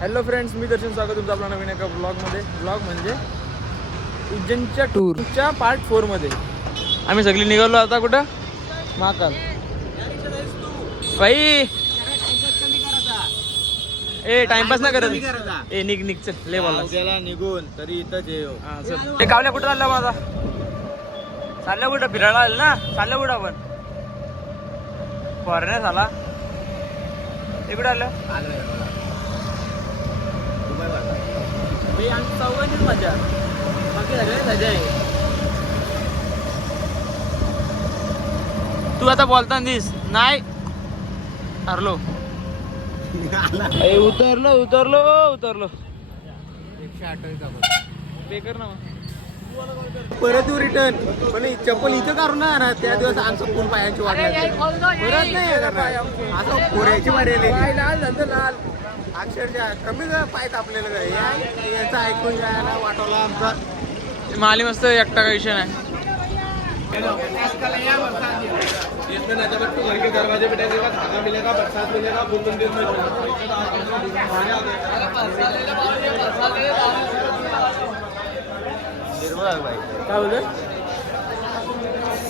Hello friends, मी दर्शन स्वागत तुमचं आपल्या नवीन एका ब्लॉगमध्ये. ब्लॉग म्हणजे उज्जैनच्या टूरच्या पार्ट 4 मध्ये आम्ही सगळी निघालो. आता कुठं? महाकाल. बाई ए टाइमपास ना करत ए निघ निघ चल ले बोला गेला निघून तरी इथंच येऊ. ए कावल्या कुठं चालला माझा? चालल्या कुठं? फिरायला आलं ना? चालल्या कुठं आपण? फॉरेनर झाला इकडे आलं. आमची चौघांचीच मजा, बाकी सगळ्यांची मजा आहे. तू आता बोलताना दिस नाही हरलो. उतरलो उतरलो उतरलो. 128 पे कर ना परत येऊ रिटर्न. पण चप्पल इथं काढून ना त्या दिवस आमचं फुल पायाची वाट परत नाही असं पोऱ्याची वाट लाल अक्षरशः कमी पाय तापलेलं काय याचं ऐकून जायला वाटवला आमचा. माली मस्त एकटा काही विषय नाही. दरवाजे पे धागा मिलेगा, बरसात मिलेगा, काय बोलतोय?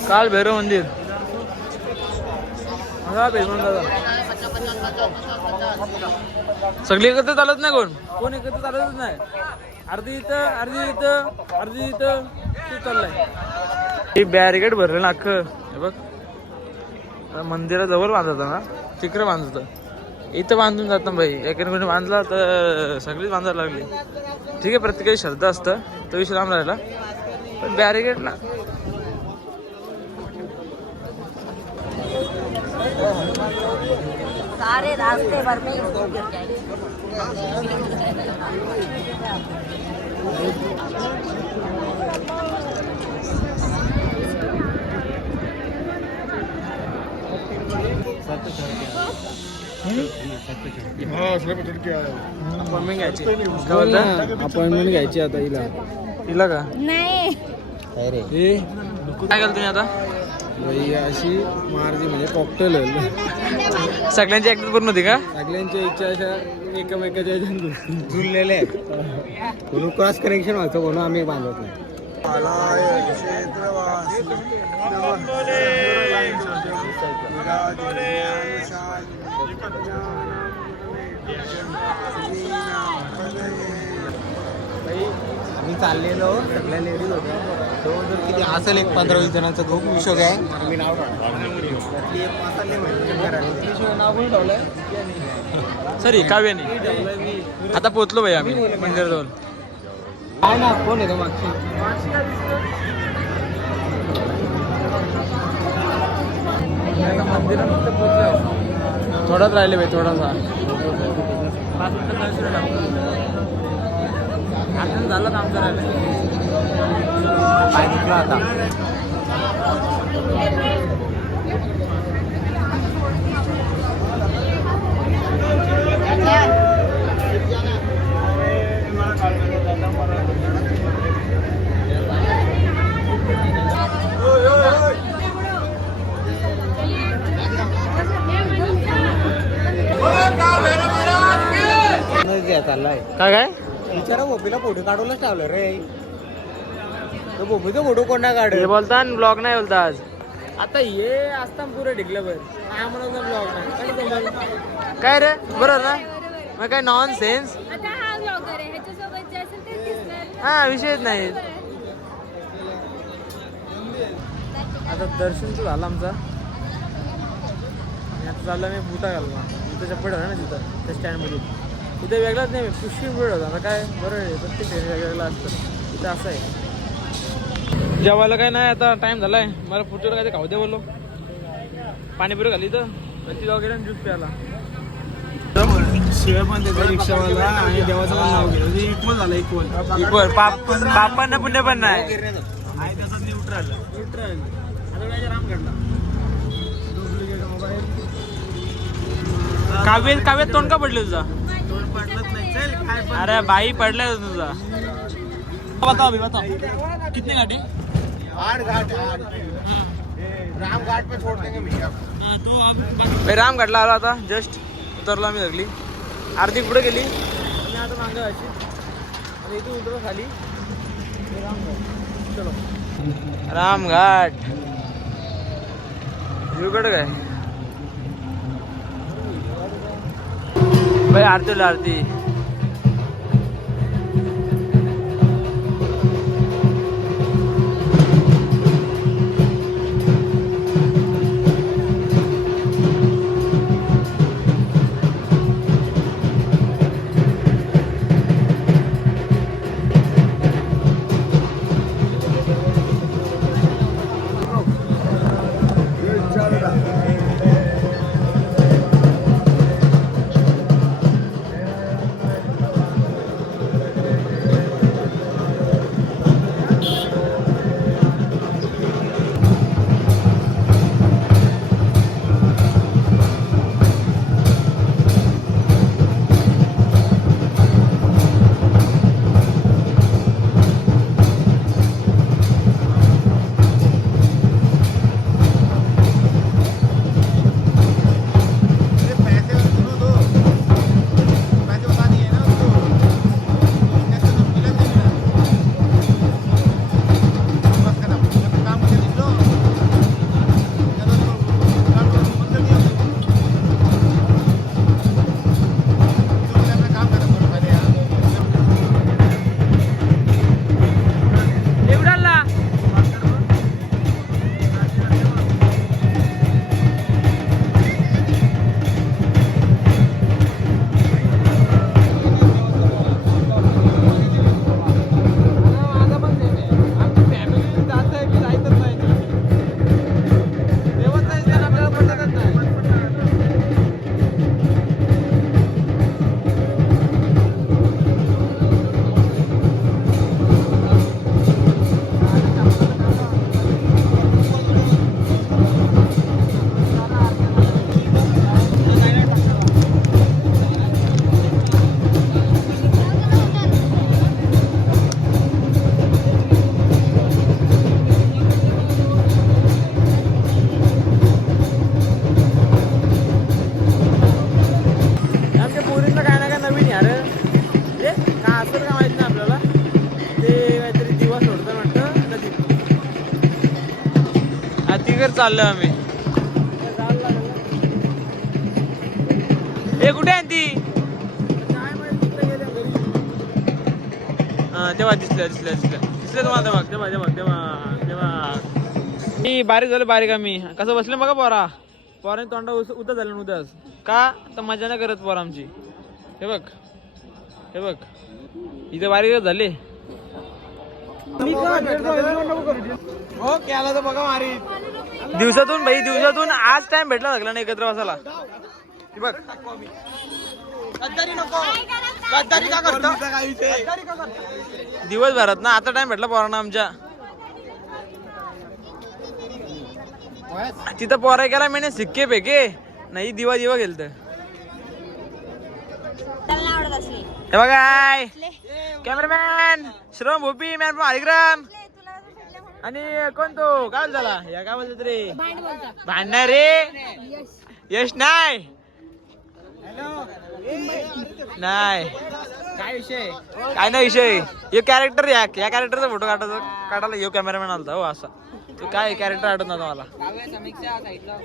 काल भैरव मंदिर सगळी एकत्र चालत नाही. कोण एकत्र चालतच नाही. अर्धी इथं अर्धी इथं अर्धी इथं तू चाललाय. हे बॅरिकेड भरलं ना अख्खं. हे बघ मंदिराजवळ बांधत ना, तिकडे बांधत इथं बांधून जात भाई. एकाने कोणी बांधला तर सगळीच बांधायला लागली. ठीक आहे, प्रत्येकाची श्रद्धा असतं, तो विषय लांब राहिला. पण बॅरिकेड ना सारे रास्ते भर में इसको गिर जाएंगे. अपॉइंटमेंट घ्यायची. अपॉइंटमेंट घ्यायची आता हिला का नाही काय केलं तुम्ही आता? अशी मारजी म्हणजे कॉकटेल सगळ्यांची ऍक्टिंग पूर्ण होती का? सगळ्यांच्या इच्छा अशा एकमेकाच्या जुळलेल्या आहेत. म्हणून क्रॉस कनेक्शन व्हायचं म्हणून आम्ही बांधत नाही. आम्ही चाललेलो सगळ्या लेडीज होत्या. तो जर किती असेल एक 15-20 जणांचा ग्रुप विषय आहे. आम्ही नाव सॉरी काव्याने. आता पोहोचलो भाई आम्ही मंदिराजवळ. काय ना कोण आहे तो मागची? मंदिरात पोहोचलो. थोडाच राहिले भाई, थोडासा. 5 मिनिटं झालं काम करायला. पाय दुखला आता. चाललाय काय काय विचारा भोपीला फोटो काढूनच ठेवलं रे. तो भोपीचा फोटो कोण नाही काढ बोलता ब्लॉग नाही बोलता आज. आता ये असता पुरं ढिकलं बर काय म्हणत ब्लॉग नाही काय रे. बरोबर ना? मग काय नॉन सेन्स. आता हा ब्लॉगर आहे, ह्याच्यासोबत जे असेल ते दिसणार. हा विषयच नाही. आता दर्शन तर झालं आमचं. आणि आता चाललं मी बुटा घालला. तिथं चप्पल आहे ना तिथं त्या स्टँडमध्ये. तिथं वेगळाच नाही, पुष्कळ वेळ होता. आता काय बरं आहे, प्रत्येक ट्रेन वेगळं असतं. तिथं असं आहे. जेवायला काय नाही, आता टाइम झालाय. मला पुढच्या काय ते खाऊ दे बोललो. पाणीपुरी खाली तर ती जाऊ गेला ज्यूस प्यायला. शिवाय पण त्याचा रिक्षावाला आणि देवाचं नाव घेतलं. इक्वल झालं इक्वल. बापांना पुण्य पण नाही. आहे त्याचा न्यूट्रल. आता काय राम घडला. काव्यात तोंड का पडलं तुझा? पडलंच नाही. चल काय पण अरे बाई पडलाय तुझा. बताओ अभी बताओ कितने घाटे? 8 घाट 8 राम घाट पे छोड़ देंगे भैया. तो अब राम घाटला आला आता. जस्ट उतरलो आम्ही सगळी. आरती पुढे गेली. इथून मागं अशी आणि इथून उतरा खाली रामघाट. चलो रामघाट युगड काय भाई आरती आरती. चाललोय आम्ही. हे कुठे आहे ती? तेव्हा दिसलं तुम्हाला तेव्हा मी बारीक झालं बारीक आम्ही कसं बसले बघा पोराने तोंडा उद्या झालं उद्याच का तर मजा नाही करत पोर आमची. हे बघ इथे बारीक झाले. हो केला तर बघा मारी दिवसातून आज टाइम भेटला लागला नाही एकत्र बसायला. बघ दिवसभरात ना आता टाइम भेटला पोरांना आमच्या. तिथं पोरा गेला मी सिक्के फेके नाही दिवा गेलत. हे बघा कॅमेरामॅन श्रम भोपी मॅन हरिग्राम आणि कोण तो काय झाला या काय बोलतो रे भांडणार रे यश नाही काय नाही विषय हे कॅरेक्टर या कॅरेक्टरचा फोटो काढायला यो कॅमेरामॅन आलता हो असा. तो काय कॅरेक्टर आठवत नव्हता मला.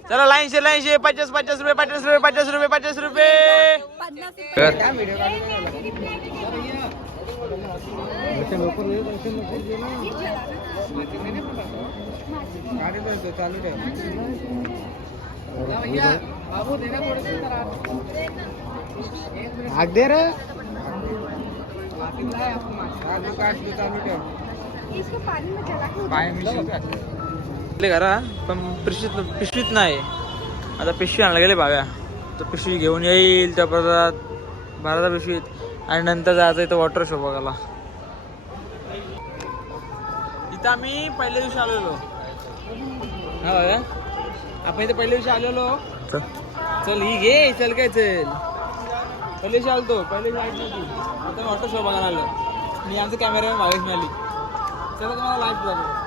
चला लाईनशे 50 रुपये दे रे घरा पण पिशवीत नाही. आता पिशवी आणायला गेले भाव्या तर पिशवी घेऊन येईल त्या परत बाराचा पिशवीत आणि नंतर जायचं इथं वॉटर शो बघायला. इथं आम्ही पहिल्या दिवशी आलेलो हा बघा आपण इथे पहिल्या दिवशी आलेलो. चल ही घे चल काय चल पहिल्या दिवशी आलतो पहिल्या दिवशी आता वॉटर शो बघायला आलो आणि आमचं कॅमेरामॅन मागेच मिळाली. चला तुम्हाला लाईव्ह झालं.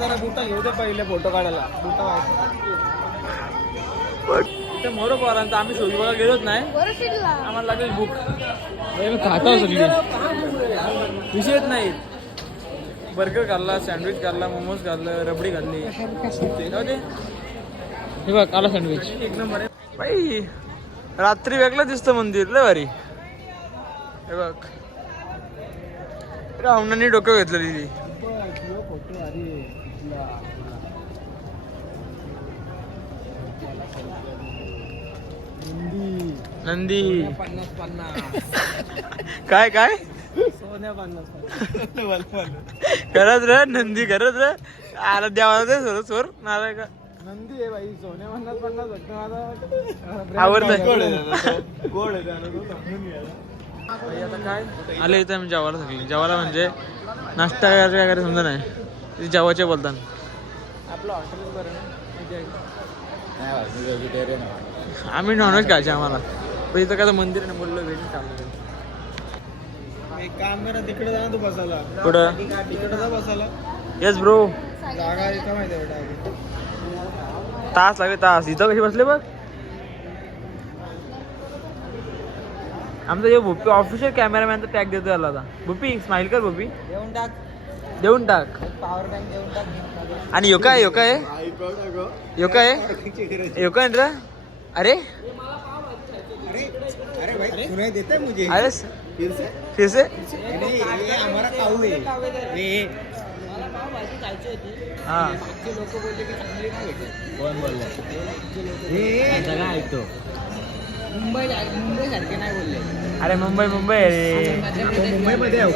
जरा बुटा घेऊ दे पहिले फोटो काढायला. बुटा ते मोरो पोरांचा आम्ही शोध बघा गेलोच नाही. आम्हाला लागेल बुक खाता सगळी विषयच नाही. बर्गर खाल्ला, सँडविच खाल्ला, मोमोज खाल्लं, रबडी खाल्ली. हे बघ आला सँडविच एक नंबर आहे बाई. रात्री वेगळं दिसतं मंदिर लय भारी. हे बघ रावणाने डोकं घेतलं तिथे. नंदी 50 काय काय सोन्या 50 खरंच रे नंदी खरंच रे. आला देवाला ते सोर सोर नाराय का नंदी आहे बाई. सोन्या 50 आवडतं. गोड आता काय आले इथं आम्ही जेवायला सगळी. जेवायला म्हणजे नाश्ता काय करायचं समजा नाही. जेवायचे बोलतात. आपलं हॉटेल बरं आम्ही नॉनव्हेज खायचे आम्हाला. पण इथं काय मंदिर आहे ना बोललो वेळ चालू. एक काम करा तिकडे जा तू बसायला. कुठं तिकडे जा बसायला. Yes bro. जागा इथं माहिती आहे तास लागले तास. इथं कशी बसले बघ. आमचा हे भुपी ऑफिशियल कॅमेरामॅनचा टॅग देतो याला आता. भुपी स्माइल कर भुपी. देऊन टाक पॉवर बँक देऊन टाक. आणि यो काय यो काय यो काय यो काय रे. अरे अरे भाई सुनाई देता है मुझे. अरे फिर से नहीं ये हमारा काऊ है. हाँ लोक बोलले की चांगली नाही भेटत. कोण बोलले हे जगा ऐकतो. मुंबई सारखे नाही बोलले. अरे मुंबई मुंबई अरे मुंबईमध्ये आहे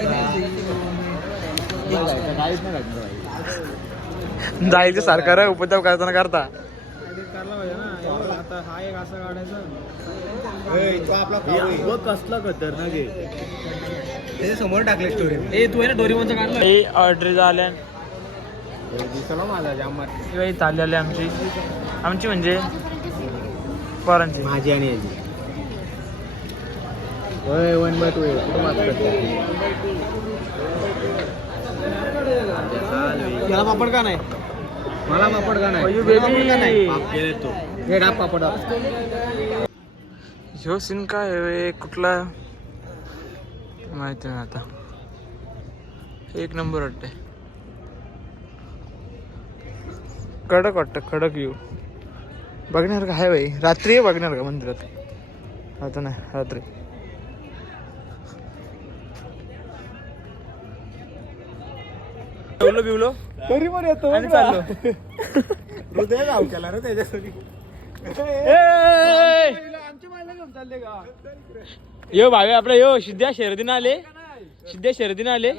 जायचं सरकार उपद्रव करताना करता. करायला पाहिजे ना. आता हा एक असं काढायचं. आपला कसला खतरनाक आहे. त्याच्या समोर टाकले स्टोरी. ए तू आहे ना डोरीमोनचं काढलं. ऑर्डर झाल्या दिसला माझा जाम चाललेली आमची आमची म्हणजे पोरांची माझी आणि याची. होय 1/2 याला पापड का नाही. मला पापड का नाही. बेबी तो हे डाप पापड. ह्यो सीन काय आहे कुठला माहिती नाही आता. एक नंबर वाटते. कडक वाटतं कडक येऊ. बघणार का आहे बाई. रात्री बघणार का मंदिरात. आता नाही रात्री. बिवलो बिवलो तरी पण येतो आणि चाललो. हृदय गाव केला रे त्याच्यासाठी. आमच्या बायला घेऊन चालले का. यो भावे आपला यो सिद्ध्या शर्दीनं आले. सिद्ध्या शर्दीनं आले.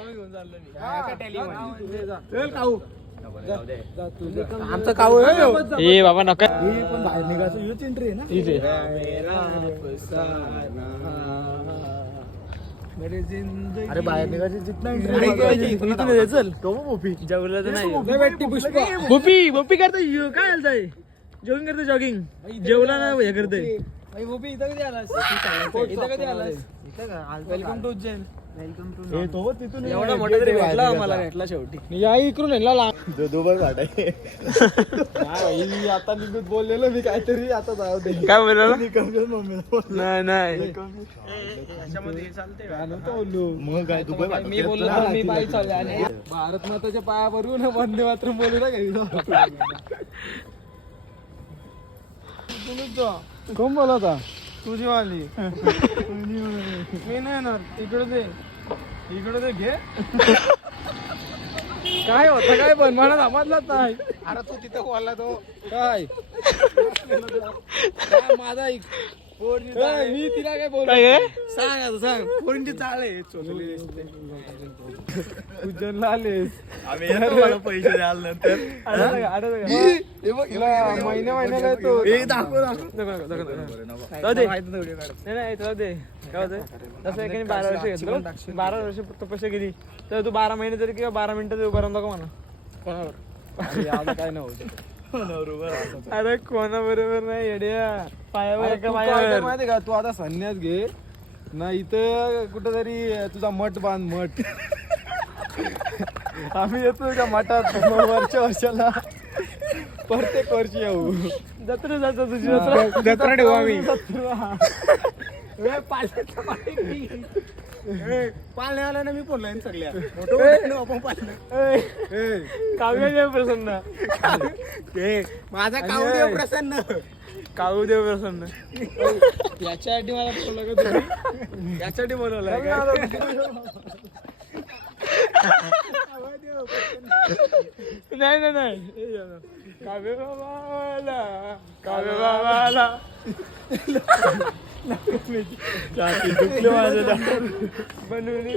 आमचा काऊ ए बाबा नका पण बाहेर निघायचं यूच एंट्री आहे ना इथे. अरे बाहेर निघायची जितना चल जेवलं तर नाही. भोपी भोपी करता काय चालतंय. जॉगिंग करतो जॉगिंग. जेवला ना हे करतोय. इथं कधी आलास. Welcome to Ujjain. तिथून एवढा मोठा तरी भेटला आम्हाला. भेटला शेवटी. या इकडून आहे ना दुबर घाट आहे. आता निघत बोललेलो मी काहीतरी. आता जाऊ दे. काय बोलला मम्मी नाही मग काय दुबई मी बोललो मी बाई चालले. भारत माताच्या पायावरून वंदे मातरम बोलू ना. कोण बोलता. तुझी वाली मी नाही येणार. इकडे दे घे. काय होतं काय पण मला समजलंच नाही. अरे तू तिथं बोलला तो काय माझा मी तिला काय बोल सांग. आता सांग पोरींची चाळ आहे. उज्जैनला आलेस पैसे द्याल नंतर. महिन्याला येतो. काय होतं तसं एकाने 12 वर्ष घेतलं. 12 वर्ष तपस्या केली तर तू 12 महिने तरी किंवा 12 मिनिटं तरी उभा राहून का म्हणा. कोणावर काय नव्हतं. अरे कोणा बरोबर नाही येड्या. पायावर एका पायावर माहिती का तू आता संन्यास घे ना. इथं कुठं तरी तुझा मठ बांध. मठ आम्ही येतो का मठात वर्षाला प्रत्येक वर्षी येऊ. जत्रा जातो तुझी जत्रा ठेवू आम्ही. पाळण्याला ना मी बोललोय सगळ्या आपण काव्यदेव प्रसन्न माझा कावदेव प्रसन्न. काव्यदेव प्रसन्न याच्यासाठी मला बोललं का तुम्ही? यासाठी बोलवलंय नाही नाही काव्य बाबाला काव्य बाबाला माझं बनवून